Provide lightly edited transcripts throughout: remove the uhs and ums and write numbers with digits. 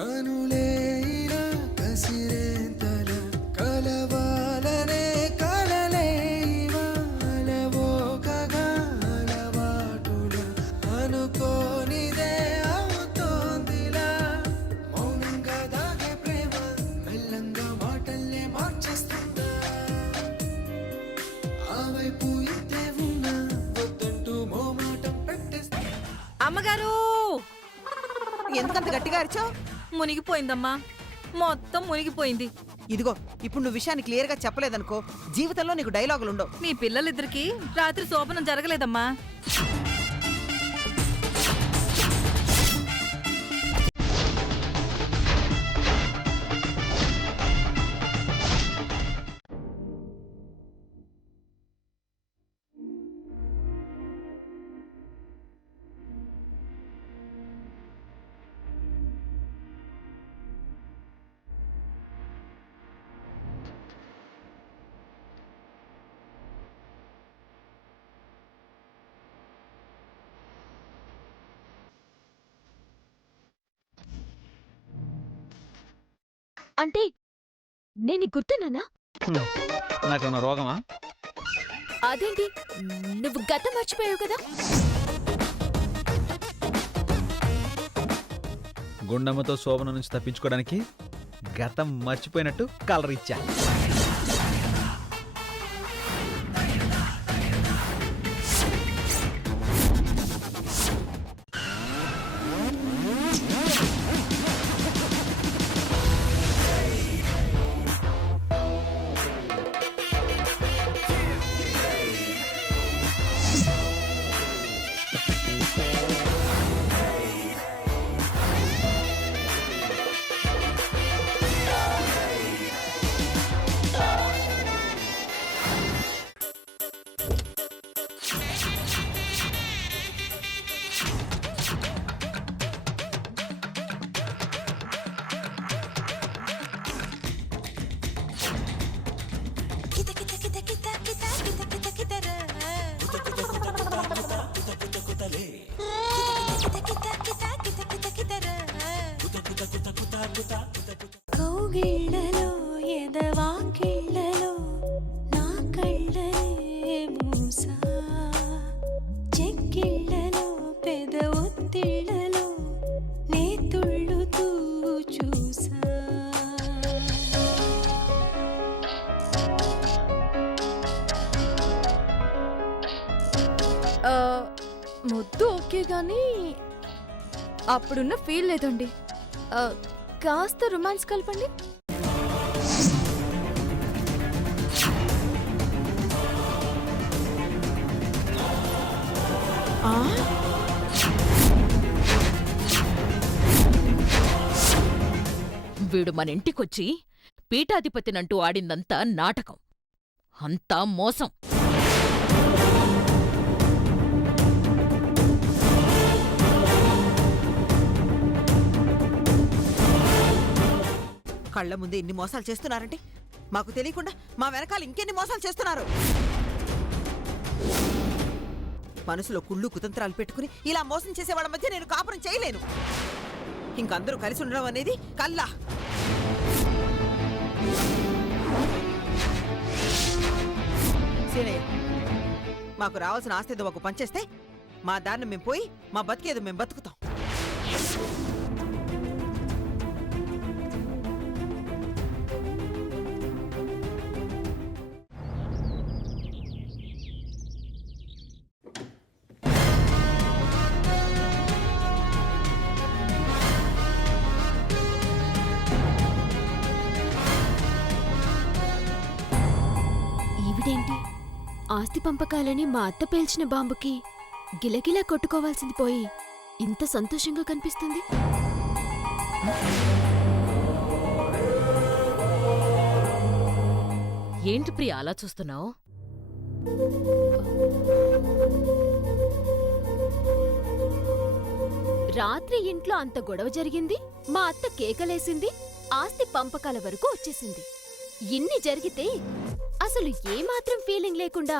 కనులేరా కసిరేంతల కలవాలనే కలలేవాలవో కగాలవాటుల అనుకోనిదే అవుతోందిలా మౌనంగా దాగే ప్రేమ మెల్లంగా మాటల్నే మార్చేస్తుందా ఆ వైపు ఇంతే ఉన్నా వద్దంటూ మోమాటం పెట్టేస్తా. అమ్మగారు ఎందుకంత గట్టిగా అరిచావు? మునిగిపోయిందమ్మా, మొత్తం మునిగిపోయింది. ఇదిగో ఇప్పుడు నువ్వు విషయాన్ని క్లియర్ గా చెప్పలేదనుకో జీవితంలో నీకు డైలాగులు ఉండవు. మీ పిల్లలిద్దరికి రాత్రి శోభనం జరగలేదమ్మా. అంటే నేను గుర్తున్నానా? నాకేమన్నా రోగమా? అదేంటి నువ్వు గతం మర్చిపోయావు కదా? గుండమ్మతో శోభన నుంచి తప్పించుకోవడానికి గతం మర్చిపోయినట్టు కలర్ ఇచ్చా. కౌగిళ్ళలో ఎదవాకిళ్ళలో నా కళ్ళనే మూసా చెక్కిళ్ళలో పెద ఒత్తిళ్ళలో నే తుళ్ళుతూ చూసా. ముద్దు ఓకే గానీ అప్పుడున్న ఫీల్ లేదండి. కాస్త రొమాన్స్ కలపండి. వీడు మన ఇంటికొచ్చి పీఠాధిపతినంటూ ఆడిందంతా నాటకం, అంతా మోసం. కళ్ళ ముందే ఇన్ని మోసాలు చేస్తున్నారంటే మాకు తెలియకుండా మా వెనకాల ఇంకెన్ని మోసాలు చేస్తున్నారు. మనసులో కుళ్ళు కుతంత్రాలు పెట్టుకుని ఇలా మోసం చేసే వాళ్ళ మధ్య నేను కాపురం చేయలేను. ఇంకందరూ కలిసి ఉండడం అనేది కల్లా. సీనయ్య, మాకు రావాల్సిన ఆస్తి ఏదో ఒక పంచేస్తే మా దారిని మేము పోయి మా బతికేదో మేము బతుకుతాం. ఈవిడేంటి ఆస్తి పంపకాలని మా అత్త పేల్చిన బాంబుకి గిలగిలా కొట్టుకోవాల్సింది పోయి ఇంత సంతోషంగా కనిపిస్తుంది. ఏంటి ప్రియ అలా చూస్తున్నావు? రాత్రి ఇంట్లో అంత గొడవ జరిగింది, మా అత్త కేకలేసింది, ఆస్తి పంపకాల వరకు వచ్చేసింది. ఇన్ని జరిగితే అసలు ఏమాత్రం ఫీలింగ్ లేకుండా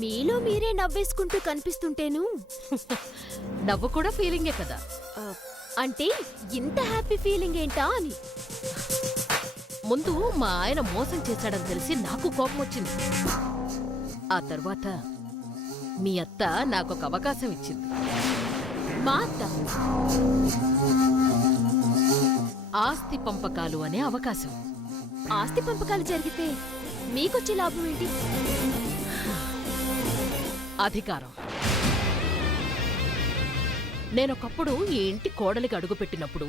మీలో మీరే నవ్వేసుకుంటూ కనిపిస్తుంటేను. నవ్వు కూడా ఫీలింగే కదా. అంటే ఇంత హ్యాపీ ఫీలింగ్ ఏంటా అని. ముందు మా ఆయన మోసం చేశాడని తెలిసి నాకు కోపం వచ్చింది. ఆ తర్వాత మీ అత్త నాకొక అవకాశం ఇచ్చింది. మా అత్త ఆస్తి పంపకాలు అనే అవకాశం. ఆస్తి పంపకాలు జరిగితే మీకొచ్చే లాభం ఏంటి? అధికారం. నేనొకప్పుడు ఈ ఇంటి కోడలికి అడుగుపెట్టినప్పుడు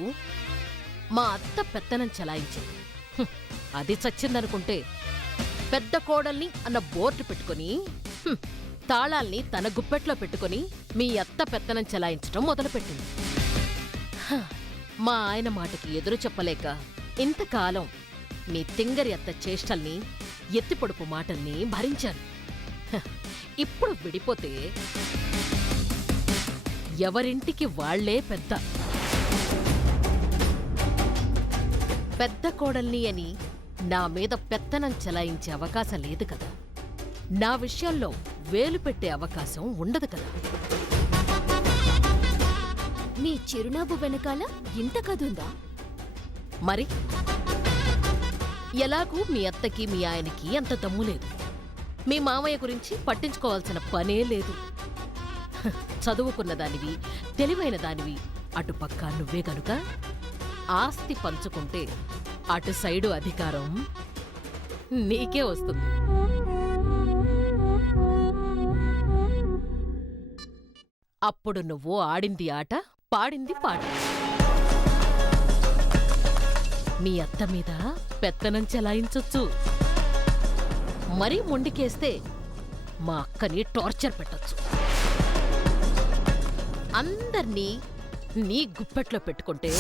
మా అత్త పెత్తనం చెలాయించింది. అది చచ్చిందనుకుంటే పెద్ద కోడల్ని అన్న బోర్డు పెట్టుకుని తాళాల్ని తన గుప్పెట్లో పెట్టుకుని మీ అత్త పెత్తనం చెలాయించడం మొదలుపెట్టింది. మా ఆయన మాటకి ఎదురు చెప్పలేక ఇంతకాలం మీ తింగరి అత్త చేష్టల్ని ఎత్తిపొడుపు మాటల్ని భరించాను. ఇప్పుడు విడిపోతే ఎవరింటికి వాళ్లే పెద్ద. పెద్ద కోడల్ని అని నా మీద పెత్తనం చెలాయించే అవకాశం లేదు కదా. నా విషయాల్లో వేలు పెట్టే అవకాశం ఉండదు కదా. మీ చిరునవ్వు వెనకాల ఇంత కదుందా? మరి ఎలాగూ మీ అత్తకి మీ ఆయనకి అంత దమ్ము లేదు. మీ మామయ్య గురించి పట్టించుకోవాల్సిన పనే లేదు. చదువుకున్న దానివి, తెలివైన దానివి, అటుపక్క నువ్వే గనుక ఆస్తి పంచుకుంటే అటు సైడు అధికారం నీకే వస్తుంది. అప్పుడు నువ్వు ఆడింది ఆట, పాడింది పాట. మీ అత్త మీద పెత్తనం చెలాయించొచ్చు. మరీ మొండికేస్తే మా అక్కని టార్చర్ పెట్టొచ్చు. అందర్నీ నీ గుప్పెట్లో పెట్టుకుంటే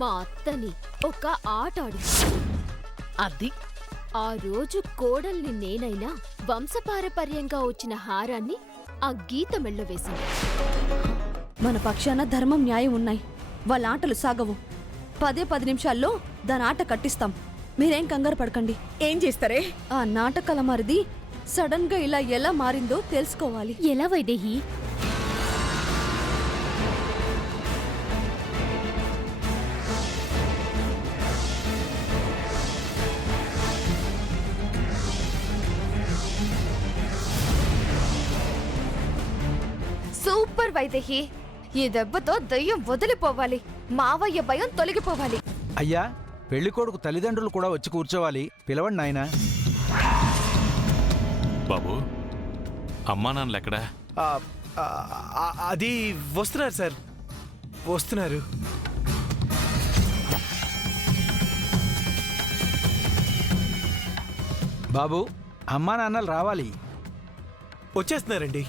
మా అత్తని ఒక ఆట ఆడి అది ఆ రోజు కోడల్ని నేనైనా వంశపారపర్యంగా వచ్చిన హారాన్ని ఆ గీత మెళ్ళో వేసింది. మన పక్షాన ధర్మం న్యాయం ఉన్నాయి. వాళ్ళ ఆటలు సాగవు. 10 నిమిషాల్లో దాని ఆట కట్టిస్తాం. మీరేం కంగారు పడకండి. ఏం చేస్తారే? ఆ నాటకాల మరిది సడన్ గా ఇలా ఎలా మారిందో తెలుసుకోవాలి. ఎలా వైదేహి? సూపర్ వైదేహి. ఈ దెబ్బతో దయ్యం వదిలిపోవాలి. మావయ్య భయం తొలగిపోవాలి. అయ్యా, పెళ్లికొడుకు తల్లిదండ్రులు కూడా వచ్చి కూర్చోవాలి. పిలవండి నాయనా. బాబు, అమ్మా నాన్నలు ఎక్కడా? అది వస్తున్నారు సార్, వస్తున్నారు. బాబు, అమ్మా నాన్నలు రావాలి. వచ్చేస్తున్నారండి.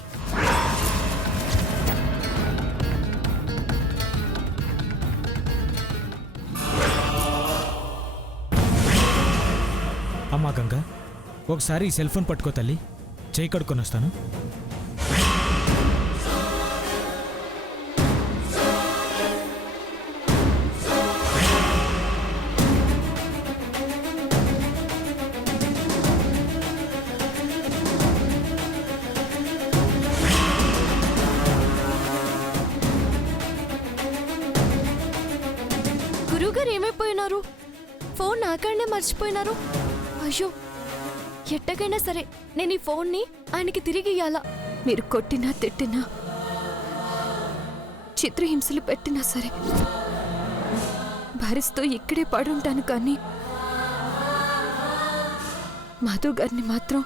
అమ్మా గంగా, ఒకసారి ఈ సెల్ ఫోన్ పట్టుకో తల్లి. చేయి కడుక్కొని వస్తాను. గురువుగారు ఏమైపోయినారు? ఫోన్ నాకనే మర్చిపోయినారు. అయ్యో, ఎట్టకైనా సరే నేను ఈ ఫోన్ని ఆయనకి తిరిగి ఇయ్యాలా. మీరు కొట్టినా తిట్టినా చిత్రహింసలు పెట్టినా సరే భరిస్తూ ఇక్కడే పడుంటాను. కానీ మధు గారిని మాత్రం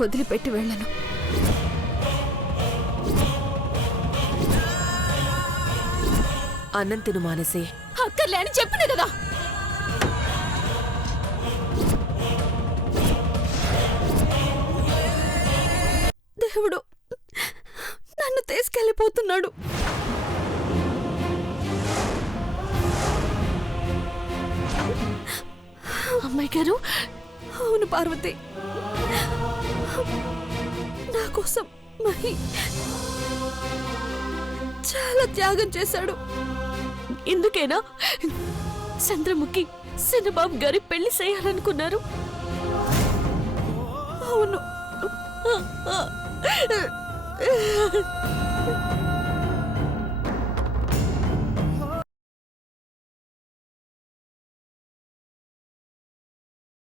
వదిలిపెట్టి వెళ్ళను. అన్నం తిను మానసే. అక్కర్లే అని చెప్పిన కదా. దేవుడు నన్ను తీసుకెళ్ళిపోతున్నాడు. అమ్మాయి గారు. అవును పార్వతి, నా కోసం మహి చాలా త్యాగం చేశాడు. ఇందుకేనా చంద్రముఖి సినబాబు గారి పెళ్లి చేయాలనుకున్నారు? అవును.